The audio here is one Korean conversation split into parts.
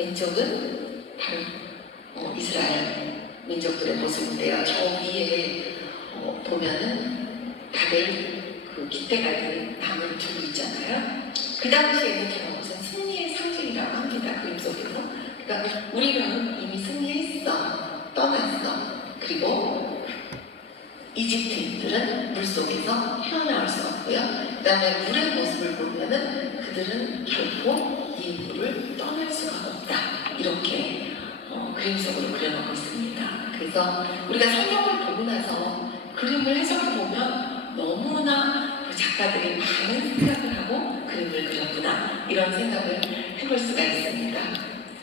왼쪽은 어, 이스라엘 민족들의 모습인데요. 저 위에 어, 보면은 다들 그 깃대가리 담을 두고 있잖아요. 그 당시에는 저것은 승리의 상징이라고 합니다. 그림 속에서. 그러니까 우리는 이미 승리했어. 떠났어. 그리고 이집트인들은 물 속에서 헤어나올 수 없고요. 그 다음에 물의 모습을 보면은 그들은 결코 이 물을 떠날 수가 없다. 이렇게 어, 그림 속으로 그려놓고 있습니다. 그래서 우리가 성경을 보고 나서 그림을 해석해 보면 너무나 그 작가들이 많은 생각을 하고 그림을 그렸구나 이런 생각을 해볼 수가 있습니다.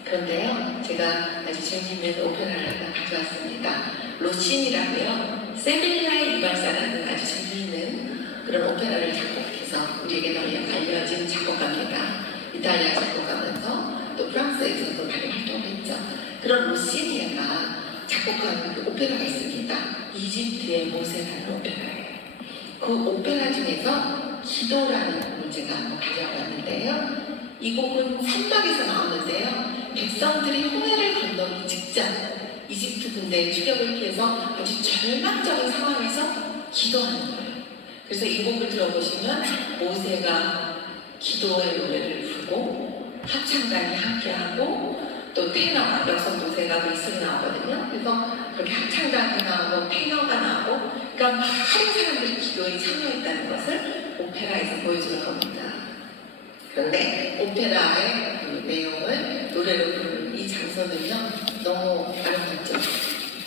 그런데요, 제가 아주 재미있는 오페라를 하나 가져왔습니다. 로신이라고요. 세빌리아의 이발사라는 아주 재미있는 그런 오페라를 작곡해서 우리에게 널리 알려진 작곡가입니다. 이탈리아 작곡가면서 또 프랑스에서도 많이 활동했죠. 그런 로시니아가 작곡한 그 오페라가 있습니다. 이집트의 모세라는 오페라예요. 그 오페라 중에서 기도라는 곡을 제가 한번 가져왔는데요. 이 곡은 산막에서 나오는데요. 백성들이 홍해를 건너기 직전 이집트 군대의 추격을 피해서 아주 절망적인 상황에서 기도하는 거예요. 그래서 이 곡을 들어보시면 모세가 기도의 노래를 합창단이 함께하고 또 테너가 도세가 그 있으면 나오거든요. 그래서 그렇게 합창단이 나오고 테너가 나오고 그러니까 많은 사람들이 기도에 참여했다는 것을 오페라에서 보여주는 겁니다. 그런데 오페라의 그 내용을 노래로 부르는 이 장소는요 너무 아름답죠.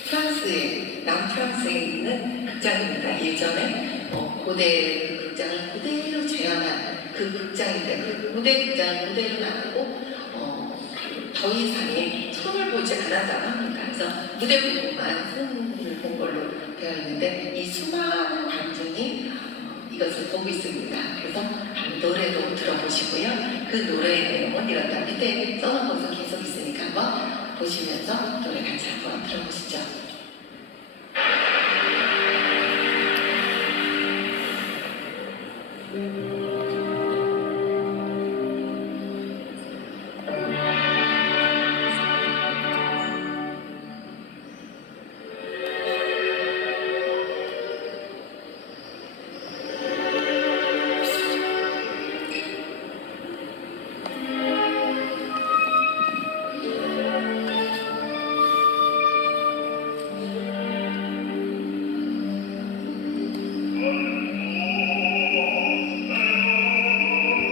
프랑스에 남프랑스에 있는 극장입니다. 예전에 어, 고대 그 극장을 그대로 재현한 그 극장인데 그 무대 극장 무대로 나가고 어, 더 이상의 손을 보지 않았다고 합니다. 그래서 무대 부분만 손을 본 걸로 되어 있는데 이 수많은 관중이 어, 이것을 보고 있습니다. 그래서 노래도 들어보시고요. 그 노래의 내용은 이렇다 밑에 써놓은 것은 계속 있으니까 한번 보시면서 노래 같이 한번 들어보시죠. 음.